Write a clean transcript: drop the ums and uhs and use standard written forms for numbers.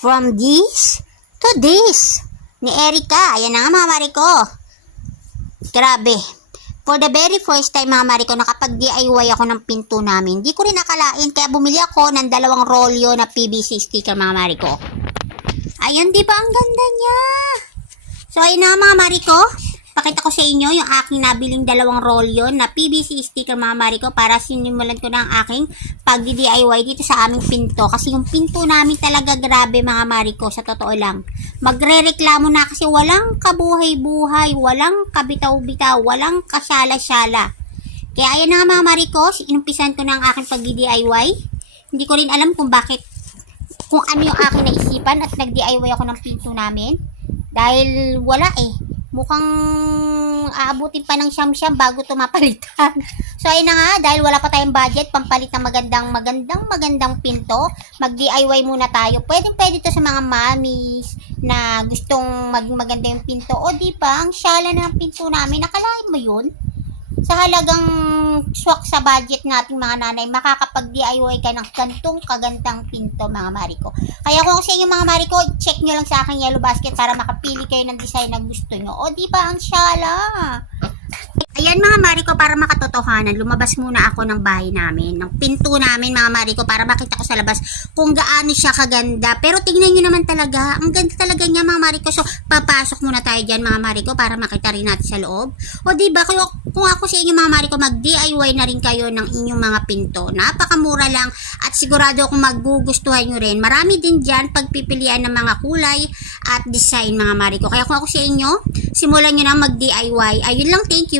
From this to this. Ni Erica. Ayan na nga mga Mariko. Grabe. For the very first time mga Mariko, nakapag-DIY ako ng pinto namin. Di ko rin nakalain, kaya bumili ako ng 2 rolyo na PVC sticker mga Mariko. Ayan, di ba ang ganda niya? So ayun na mga Mariko. Pakita ko sa inyo yung aking nabiling 2 rolyo na PVC sticker mga Mariko para sinimulan ko na ang aking pag-DIY dito sa aming pinto. Kasi yung pinto namin talaga grabe mga Mariko, sa totoo lang. Magre-reklamo na kasi walang kabuhay-buhay, walang kabitaw-bitaw, walang kasyala-syala. Kaya ayan na nga mga Mariko, inumpisan ko na ang aking pag-DIY. Hindi ko rin alam kung bakit, kung ano yung aking naisipan at nag-DIY ako ng pinto namin. Dahil wala mukhang aabutin pa ng siyam-siyam bago ito mapalitan. So ayun na nga, dahil wala pa tayong budget pampalit ng magandang pinto, mag-DIY muna tayo. Pwede to sa mga mommies na gustong maganda yung pinto. O di ba, ang syala na ng pinto namin, nakalain mo yun? Sa halagang swak sa budget nating mga nanay, makakapag-DIY ka ng kagandang pinto mga Mariko. Kaya kung sa inyo mga Mariko, check nyo lang sa aking yellow basket para makapili kayo ng design na gusto nyo. O di ba ang syala? Ayan mga Mariko, para makatotohanan, lumabas muna ako ng bahay namin, ng pinto namin mga Mariko, para makita ko sa labas kung gaano siya kaganda. Pero tingnan nyo naman talaga, ang ganda talaga niya mga Mariko. So papasok muna tayo dyan mga Mariko para makita rin natin sa loob. O diba, kung ako sa inyo mga Mariko, mag-DIY na rin kayo ng inyong mga pinto. Napakamura lang at sigurado akong magugustuhan nyo rin. Marami din dyan pagpipilian ng mga kulay at design mga Mariko. Kaya kung ako sa inyo, simulan nyo na mag-DIY. Ayun lang, thank you.